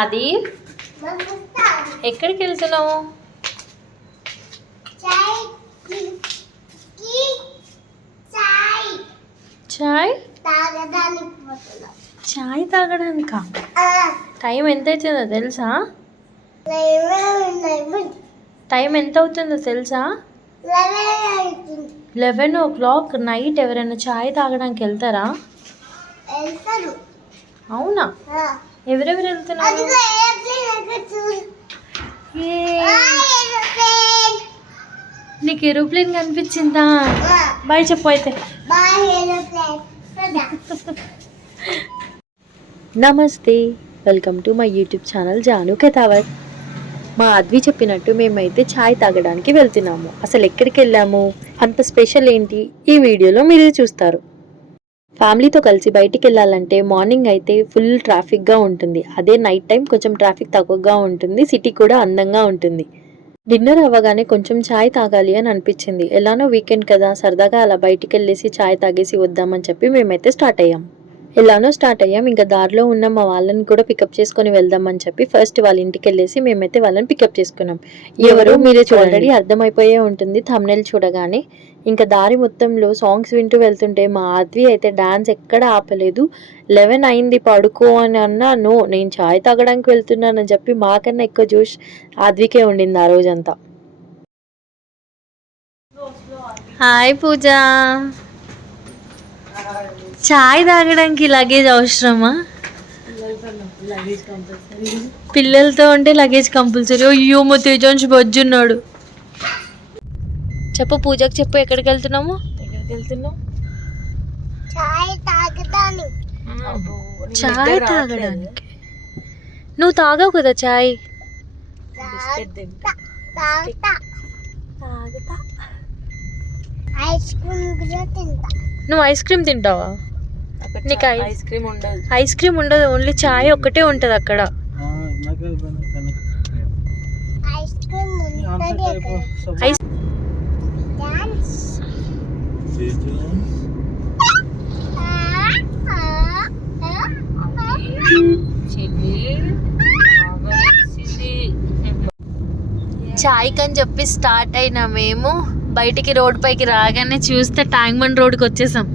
అది ఎక్కడికి వెళ్తున్నావు? చాయ్ చాయ్ తాగడానికా? టైం ఎంత అవుతుందో తెలుసా? టైం ఎంత అవుతుందో తెలుసా? 11 నైట్. ఎవరైనా చాయ్ తాగడానికి వెళ్తారా? అవునా? ఎవరెవరు వెళ్తున్నారు? నీకు ఏరోప్లేన్ కనిపించిందా? బాయ్ చెప్పు అయితే. నమస్తే, welcome to my YouTube channel Janu Kathavath. మా అద్వి చెప్పినట్టు మేమైతే ఛాయ్ తాగడానికి వెళ్తున్నాము. అసలు ఎక్కడికి వెళ్ళాము, అంత స్పెషల్ ఏంటి, ఈ వీడియోలో మీరే చూస్తారు. ఫ్యామిలీతో కలిసి బయటికి వెళ్ళాలంటే మార్నింగ్ అయితే ఫుల్ ట్రాఫిక్గా ఉంటుంది. అదే నైట్ టైం కొంచెం ట్రాఫిక్ తక్కువగా ఉంటుంది, సిటీ కూడా అందంగా ఉంటుంది. డిన్నర్ అవ్వగానే కొంచెం ఛాయ్ తాగాలి అని అనిపించింది. ఎలానో వీకెండ్ కదా, సరదాగా అలా బయటికి వెళ్ళేసి ఛాయ్ తాగేసి వద్దామని చెప్పి మేమైతే స్టార్ట్ అయ్యాం. ఇంకా దారిలో ఉన్న మా వాళ్ళని కూడా పికప్ చేసుకొని వెళ్దామని చెప్పి ఫస్ట్ వాళ్ళ ఇంటికి వెళ్ళేసి మేమైతే వాళ్ళని పికప్ చేసుకున్నాం. ఎవరు మీరే ఆల్రెడీ అర్థమైపోయే ఉంటుంది థంబ్నెయిల్ చూడగానే. ఇంకా దారి మొత్తంలో సాంగ్స్ వింటూ వెళ్తుంటే మా ఆద్వి అయితే డాన్స్ ఎక్కడ ఆపలేదు. 11 అయింది పడుకో అని అన్నా, నో నేను ఛాయ్ తాగడానికి వెళ్తున్నానని చెప్పి మాకన్నా ఎక్కువ జోష్ ఆద్వికే ఉండింది ఆ రోజంతా. హాయ్ పూజ, చాయ్ తాగడానికి లగేజ్ అవసరమా? పిల్లలతో ఉంటే లగేజ్ కంపల్సరీ. అయ్యో మా తేజాంశ్ బొజ్జున్నాడు. చెప్పు పూజకు చెప్పు, ఎక్కడికి వెళ్తున్నాము? చాయ్ తాగడానికి. నువ్వు తాగావు కదా చాయ్? నువ్వు ఐస్ క్రీమ్ తింటావా? నీకు ఐస్ క్రీమ్ ఉండదు, ఓన్లీ చాయ్ ఒక్కటే ఉంటుంది అక్కడ. చాయ్ కని చెప్పి స్టార్ట్ అయినా మేము బయటికి రోడ్ పైకి రాగానే చూస్తే ట్యాంక్ బండ్ రోడ్కి వచ్చేసాం.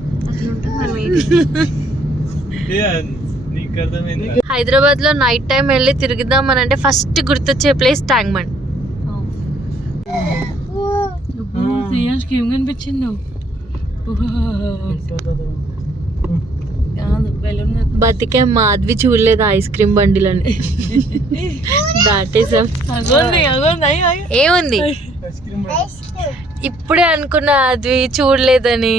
హైదరాబాద్ లో నైట్ టైం వెళ్ళి తిరుగుదాం అని అంటే ఫస్ట్ గుర్తొచ్చే ప్లేస్ ట్యాంక్ బండ్. ఏం కనిపించింది? బతికే మా అద్వి చూడలేదు ఐస్ క్రీమ్ బండిలని. దాటేసాం. ఏముంది? ఇప్పుడే అనుకున్నా అద్వి చూడలేదని.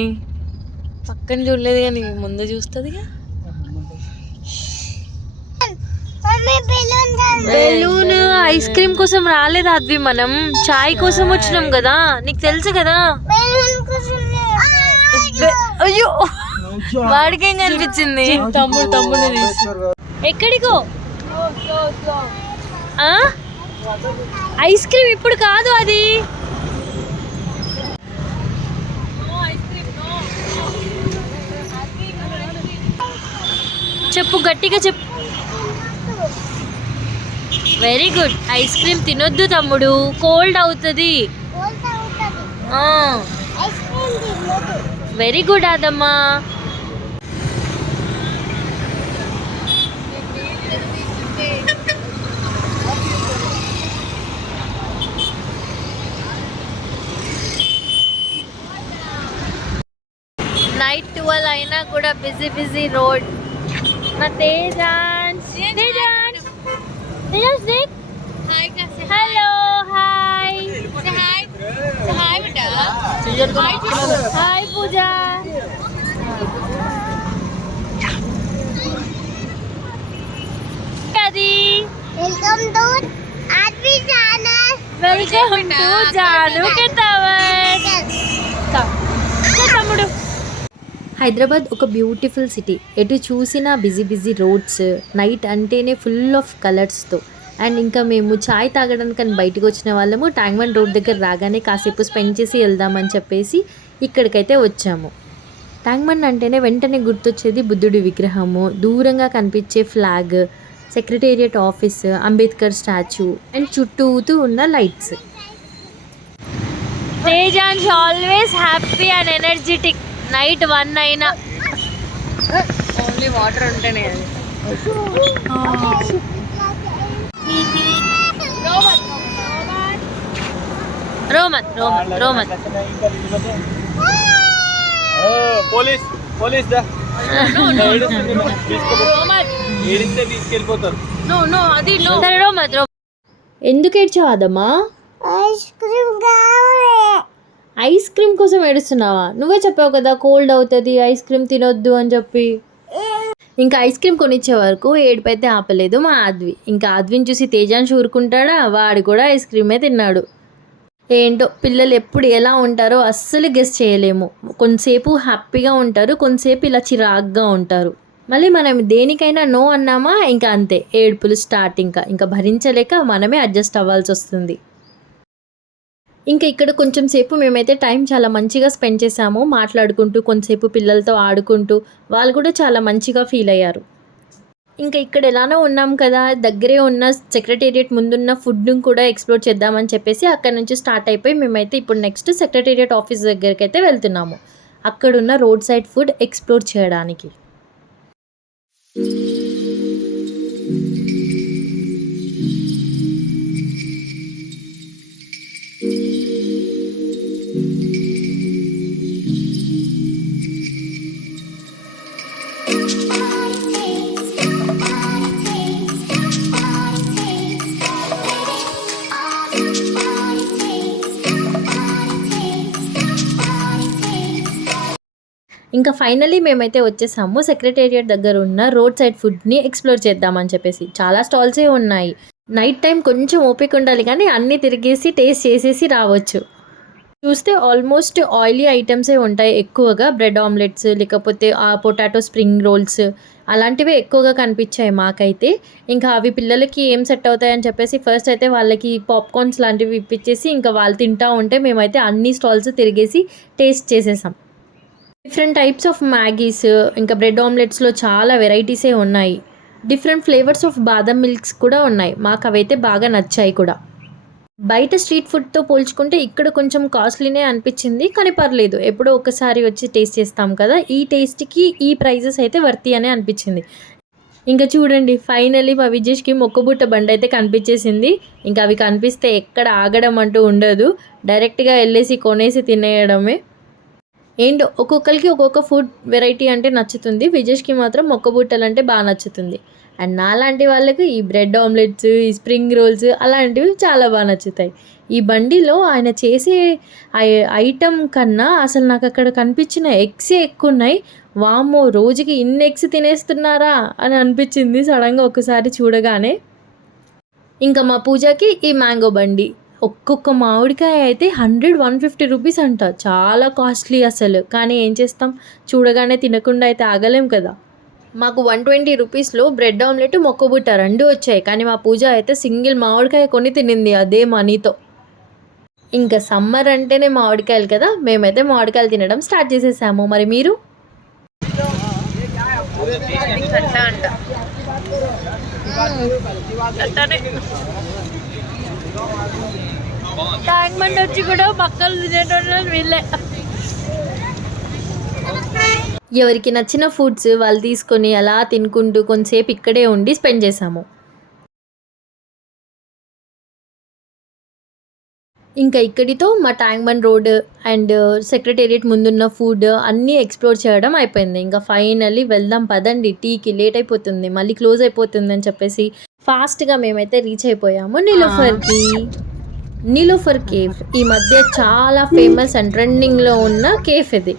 పక్కన చూడలేదు కానీ ముందు చూస్తుంది. బెలూన్ ఐస్ క్రీమ్ కోసం రాలేదు అద్వి, మనం చాయ్ కోసం వచ్చినాం కదా, నీకు తెలుసు కదా. అయ్యో వాడికేం కనిపించింది? తమ్ముడు ఎక్కడికో ఐస్ క్రీమ్ ఇప్పుడు కాదు అది. చెప్పు గట్టిగా చెప్పు. Very good. ఐస్ క్రీమ్ తినొద్దు తమ్ముడు, కోల్డ్ అవుతుంది. Very good ఆదమ్మా. నైట్ 12 అయినా కూడా బిజీ రోడ్. నా తేజాన్స్ హలో హాయ్ హాయ్ పూజ. అది వెల్కమ్ టు జాను కథావత్. తమ్ముడు హైదరాబాద్ ఒక బ్యూటిఫుల్ సిటీ. ఎటు చూసినా బిజీ రోడ్స్, నైట్ అంటేనే ఫుల్ ఆఫ్ కలర్స్తో. అండ్ ఇంకా మేము ఛాయ్ తాగడానికని బయటకు వచ్చిన వాళ్ళము ట్యాంక్ బండ్ రోడ్ దగ్గర రాగానే కాసేపు స్పెండ్ చేసి వెళ్దామని చెప్పేసి ఇక్కడికైతే వచ్చాము. ట్యాంక్ బండ్ అంటేనే వెంటనే గుర్తొచ్చేది బుద్ధుడి విగ్రహము, దూరంగా కనిపించే flag, secretariat office, Ambedkar statue and చుట్టూతూ ఉన్న లైట్స్. తేజాన్స్ always happy and energetic. Night 1 అయినా ఓన్లీ వాటర్ ఉంటేనే అది. Roman Roman Roman police police దా తీసుకెళ్ళిపోతారు. సరే రోమన్ రోమన్. ఎందుకు ఏడ్చావాదమ్మా? ఐస్ క్రీమ్ కోసం ఏడుస్తున్నావా? నువ్వే చెప్పావు కదా కోల్డ్ అవుతుంది, ఐస్ క్రీమ్ తినొద్దు అని చెప్పి. ఇంకా ఐస్ క్రీమ్ కొనిచ్చే వరకు ఏడుపైతే ఆపలేదు మా ఆద్వి. ఇంకా ఆద్విని చూసి తేజాన్స్ ఊరుకుంటాడా? వాడు కూడా ఐస్ క్రీమే తిన్నాడు. ఏంటో పిల్లలు ఎప్పుడు ఎలా ఉంటారో అస్సలు గెస్ చేయలేము. కొంతసేపు హ్యాపీగా ఉంటారు, కొంతసేపు ఇలా చిరాగ్గా ఉంటారు. మళ్ళీ మనం దేనికైనా నో అన్నామా ఇంకా అంతే, ఏడుపులు స్టార్ట్. ఇంకా భరించలేక మనమే అడ్జస్ట్ అవ్వాల్సి వస్తుంది. ఇంకా ఇక్కడ కొంచెం సేపు మేమైతే టైం చాలా మంచిగా స్పెండ్ చేసాము, మాట్లాడుకుంటూ కొంతసేపు పిల్లలతో ఆడుకుంటూ. వాళ్ళు కూడా చాలా మంచిగా ఫీల్ అయ్యారు. ఇంకా ఇక్కడ ఎలానో ఉన్నాం కదా, దగ్గరే ఉన్న సెక్రటేరియట్ ముందున్న ఫుడ్ను కూడా ఎక్స్ప్లోర్ చేద్దామని చెప్పేసి అక్కడ నుంచి స్టార్ట్ అయిపోయి మేమైతే ఇప్పుడు నెక్స్ట్ సెక్రటేరియట్ ఆఫీస్ దగ్గరికి అయితే వెళ్తున్నాము, అక్కడున్న రోడ్ సైడ్ ఫుడ్ ఎక్స్ప్లోర్ చేయడానికి. ఇంకా ఫైనలీ మేమైతే వచ్చేసాము సెక్రటేరియట్ దగ్గర ఉన్న రోడ్ సైడ్ ఫుడ్ని ఎక్స్ప్లోర్ చేద్దామని చెప్పేసి. చాలా స్టాల్సే ఉన్నాయి. నైట్ టైం కొంచెం ఓపిక ఉండాలి కానీ అన్నీ తిరిగేసి టేస్ట్ చేసేసి రావచ్చు. చూస్తే ఆల్మోస్ట్ ఆయిలీ ఐటమ్సే ఉంటాయి ఎక్కువగా. బ్రెడ్ ఆమ్లెట్స్, లేకపోతే పొటాటో స్ప్రింగ్ రోల్స్ అలాంటివే ఎక్కువగా కనిపించాయి మాకైతే. ఇంకా అవి పిల్లలకి ఏం సెట్ అవుతాయని చెప్పేసి ఫస్ట్ అయితే వాళ్ళకి పాప్కార్న్స్ లాంటివి ఇప్పించేసి ఇంకా వాళ్ళు తింటూ ఉంటే మేమైతే అన్ని స్టాల్స్ తిరిగేసి టేస్ట్ చేసేసాం. డిఫరెంట్ టైప్స్ ఆఫ్ మ్యాగీస్, ఇంకా బ్రెడ్ ఆమ్లెట్స్లో చాలా వెరైటీసే ఉన్నాయి. డిఫరెంట్ ఫ్లేవర్స్ ఆఫ్ బాదం మిల్క్స్ కూడా ఉన్నాయి. మాకు అవైతే బాగా నచ్చాయి కూడా. బయట స్ట్రీట్ ఫుడ్తో పోల్చుకుంటే ఇక్కడ కొంచెం కాస్ట్లీనే అనిపించింది, కానీ పర్లేదు, ఎప్పుడో ఒకసారి వచ్చి టేస్ట్ చేస్తాం కదా, ఈ టేస్ట్కి ఈ ప్రైజెస్ అయితే వర్తీ అనే అనిపించింది. ఇంకా చూడండి ఫైనలీ మా విజేష్కి మొక్కబుట్ట బండి అయితే కనిపించేసింది. ఇంకా అవి కనిపిస్తే ఎక్కడ ఆగడం అంటూ ఉండదు, డైరెక్ట్గా వెళ్ళేసి కొనేసి తినేయడమే. ఏంటో ఒక్కొక్కరికి ఒక్కొక్క ఫుడ్ వెరైటీ అంటే నచ్చుతుంది. విజేష్కి మాత్రం మొక్కబుట్టలు అంటే బాగా నచ్చుతుంది. అండ్ నాలాంటి వాళ్ళకి ఈ బ్రెడ్ ఆమ్లెట్స్, ఈ స్ప్రింగ్ రోల్స్ అలాంటివి చాలా బాగా నచ్చుతాయి. ఈ బండిలో ఆయన చేసే ఐటమ్ కన్నా అసలు నాకు అక్కడ కనిపించిన ఎగ్సే ఎక్కువ ఉన్నాయి. వామ్మో, రోజుకి ఇన్ని ఎగ్స్ తినేస్తున్నారా అని అనిపించింది సడన్గా ఒకసారి చూడగానే. ఇంకా మా పూజకి ఈ మ్యాంగో బండి, ఒక్కొక్క మామిడికాయ అయితే 100-150 రూపీస్ అంట, చాలా కాస్ట్లీ అసలు. కానీ ఏం చేస్తాం, చూడగానే తినకుండా అయితే ఆగలేం కదా. మాకు 120 రూపీస్లో బ్రెడ్ ఆమ్లెట్, మొక్కబుట్ట 2 వచ్చాయి. కానీ మా పూజ అయితే సింగిల్ మామిడికాయ కొని తినింది అదే మనీతో. ఇంకా సమ్మర్ అంటేనే మామిడికాయలు కదా, మేమైతే మామిడికాయలు తినడం స్టార్ట్ చేసేసాము. మరి మీరు? ట్యాంక్ బండ్ వచ్చి కూడా పక్కన తినేటోళ్ళు వీళ్ళే. ఎవరికి నచ్చిన ఫుడ్స్ వాళ్ళు తీసుకొని అలా తినుకుంటూ కొంతసేపు ఇక్కడే ఉండి స్పెండ్ చేసాము. ఇంకా ఇక్కడితో మా tank bund road and secretariat ముందున్న ఫుడ్ అన్నీ ఎక్స్ప్లోర్ చేయడం అయిపోయింది. ఇంకా ఫైనల్లీ వెళ్దాం పదండి, టీకి లేట్ అయిపోతుంది, మళ్ళీ క్లోజ్ అయిపోతుంది అని చెప్పేసి ఫాస్ట్గా మేమైతే రీచ్ అయిపోయాము నీలోఫర్కి. నీలోఫర్ కేఫ్ ఈ మధ్య చాలా ఫేమస్ అండ్ ట్రెండింగ్లో ఉన్న కేఫ్ ఇది.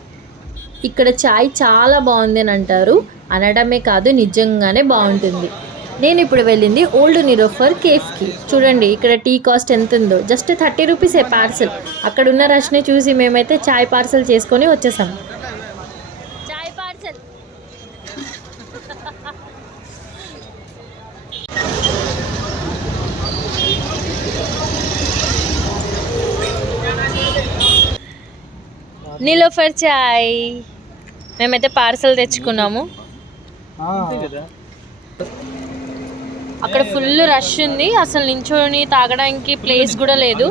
ఇక్కడ చాయ్ చాలా బాగుంది అని అంటారు, అనడమే కాదు నిజంగానే బాగుంటుంది. నేను ఇప్పుడు వెళ్ళింది ఓల్డ్ నీలోఫర్ కేఫ్కి. చూడండి ఇక్కడ టీ కాస్ట్ ఎంత ఉందో, జస్ట్ 30 రూపీసే పార్సల్. అక్కడ ఉన్న రష్ని చూసి మేమైతే చాయ్ పార్సల్ చేసుకొని వచ్చేసాం. చాయ్ పార్సల్. నీలోఫర్ చాయ్ మేమైతే పార్సల్ తెచ్చుకున్నాము. అక్కడ ఫుల్ రష్ ఉంది, అసలు నించొని తాగడానికి ప్లేస్ కూడా లేదు.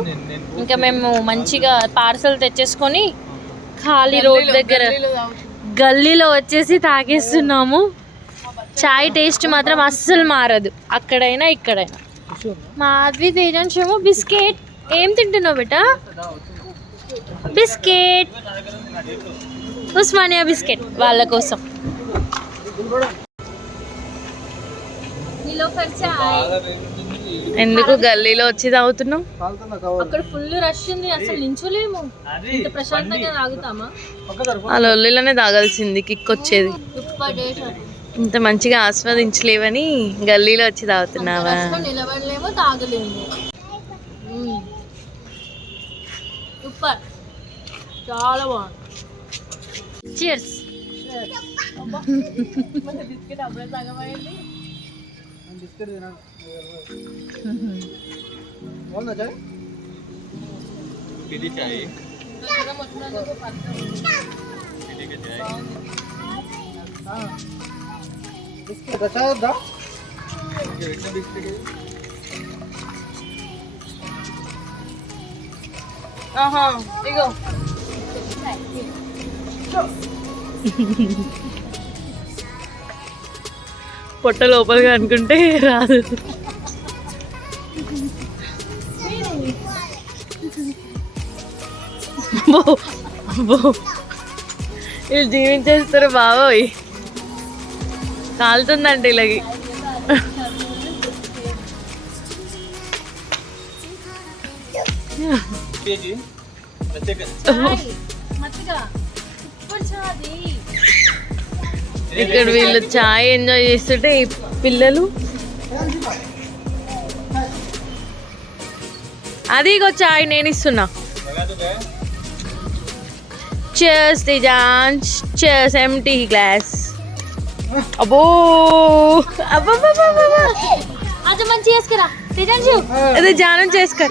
ఇంకా మేము మంచిగా పార్సల్ తెచ్చేసుకొని ఖాళీ రోడ్ దగ్గర గల్లీలో వచ్చేసి తాగేస్తున్నాము. చాయ్ టేస్ట్ మాత్రం అస్సలు మారదు, అక్కడైనా ఇక్కడైనా. మాధవి తేజాంశము బిస్కెట్. ఏం తింటున్నావు బేటా? బిస్కెట్, ఉస్మానియా బిస్కెట్ వాళ్ళ కోసం. ఎందుకు గల్లీలో వచ్చి తాగుతున్నావు? అక్కడ ఫుల్ రష్ ఉంది, అసలు నించోలేము. ఇంత ప్రశాంతంగా తాగుతామా? ఆ లొల్లిలోనే తాగాల్సింది, కిక్ వచ్చేది. ఇంత మంచిగా ఆస్వాదించలేవని గల్లీలో వచ్చి తాగుతున్నావా? నిలబడలేమో, తాగలేము. సూపర్, చాలా బాగుంది. Cheers. బిస్కెట్ అప్పుడే సగమైంది. బిస్కెట్ తినాలి. బాగుందా చాయ్? ఇది చాయ్. బిస్కెట్ రసాయద్దా? బిస్కెట్. ఆహా, ఇగో. పొట్ట లోపలిగా అనుకుంటే రాదు. వీళ్ళు జీవించేస్తారు బాబోయ్, కాలుతుందంటే ఇలాగి. ఇక్కడ వీళ్ళు చాయ్ ఎంజాయ్ చేస్తుంటే ఈ పిల్లలు అది ఇగో చాయ్ నేను ఇస్తున్నా. Cheers తేజాంశ్, cheers empty glass. అబ్బో అబ్బబ్బబ్బబ్బ, అది మంచి చేసుకురా తేజాంశ్, అదే జానం చేసుకురా.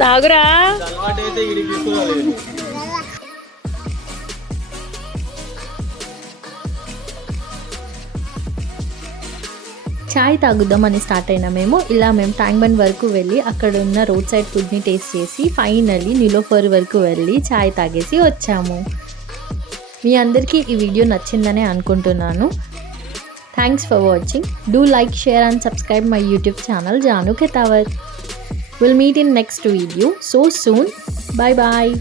తాగురా. చాయ్ తాగుదామని స్టార్ట్ అయినా మేము ట్యాంక్ బండ్ వరకు వెళ్ళి అక్కడ ఉన్న రోడ్ సైడ్ ఫుడ్ని టేస్ట్ చేసి ఫైనల్లీ నిలోఫర్ వరకు వెళ్ళి చాయ్ తాగేసి వచ్చాము. మీ అందరికీ ఈ వీడియో నచ్చిందనే అనుకుంటున్నాను. Thanks for watching. Do like, share and subscribe my YouTube channel Janu Khetavath. We'll meet in next video so soon. Bye bye.